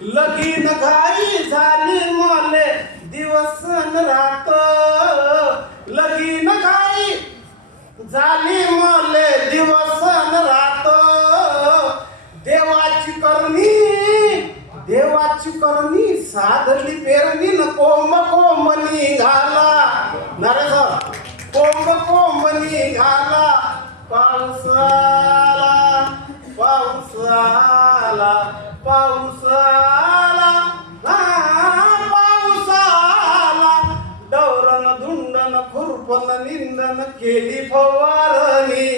लगीन घाई झाली मले दिवस न रात, लगीन घाई झाली मले दिवस न रात, देवाची करणी साधली पेरणी न कोंब निघाला, नरेश कोंब निघाला, पाऊस आला पाऊस आला पाऊस आला, पाऊस आला, डवरन धुंडन खुरपन निंदन केली फवारणी,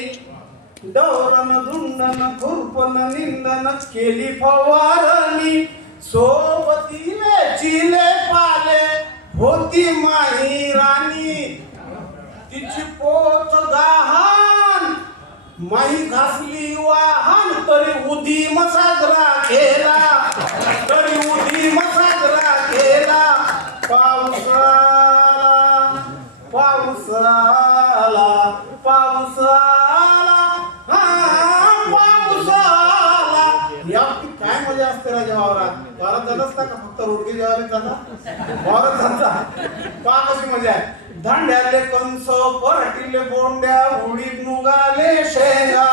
डवरन धुंडन खुरपन निंदन केली फवारणी, सोबतीने चिले पाले होती माही राणी, तिची पोत गहाण माही घासली वाहन, तरी उदीम साजरा केला, तरी उदीम साजरा केला, पाऊस आला पाऊस आला पाऊस आला, पाऊस आला. यावरती काय मजा असते राजा वावरात? वावरात जात असता का फक्त रोडगी जेवायला जाता? वावरात जाता का कशी मजा आहे? धांड्याले कंस पराटीले बोंड्या उडीत मुगाले शेंगा,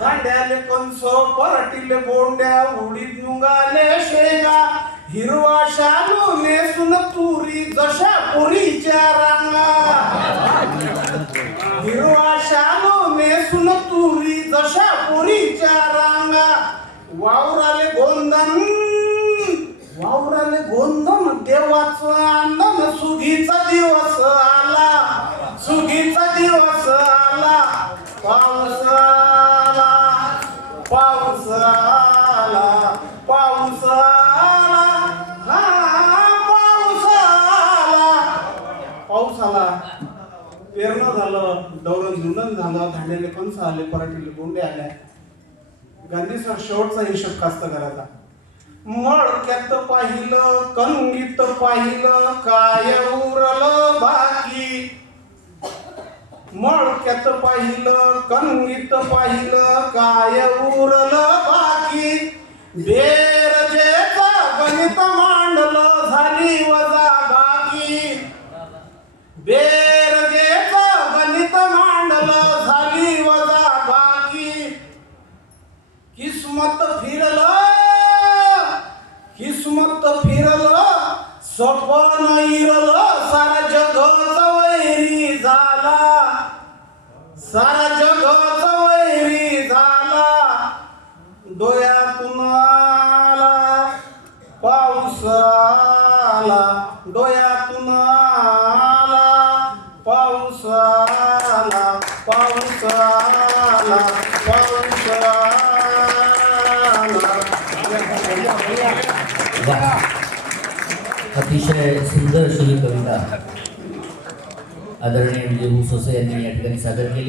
धांड्याले कंस पराटीले बोंड्या उडीत मुगाले शेंगा, हिरवा शालू नेसून तुरी जशा पुरीच्या रांगा, हिरवा शालू नेसून तुरी जशा पुरीच्या रांगा, वावराले गोंधन देवाचं आंदन, सुगीचा दिवस आला सुगीचा दिवस आला, पाऊस आला पाऊस आला पाऊस आला, पाऊस आला पाऊस आला, पेरणं झालं, डवरण झुंडण झालं, धांड्याले कंस आले, पराठीले बोंडे आल्या. गांधी सर शेवटचा हिशोब कास्तकाराचा. मळक्यात पाहिलं कंगीत पाहिलं काय उरलं बाकी, मळक्यात पाहिलं कंगीत पाहिलं काय उरलं बाकी, बेरजेचं गणित मांडलं झाली वजा बाकी, बेरजेचं गणित मांडलं झाली वजा बाकी, किस्मत फिरलं सपन इरलं, सारा जगच वैरी झाला, सारा जगच वैरी झाला, डोळ्यातून आला पाऊस आला, डोळ्यातून आला पाऊस आला, पाऊस आला पाऊस आला. अतिशय सुंदर अशी कविता आदरणीय विजय भोसले यांनी या ठिकाणी सादर केली.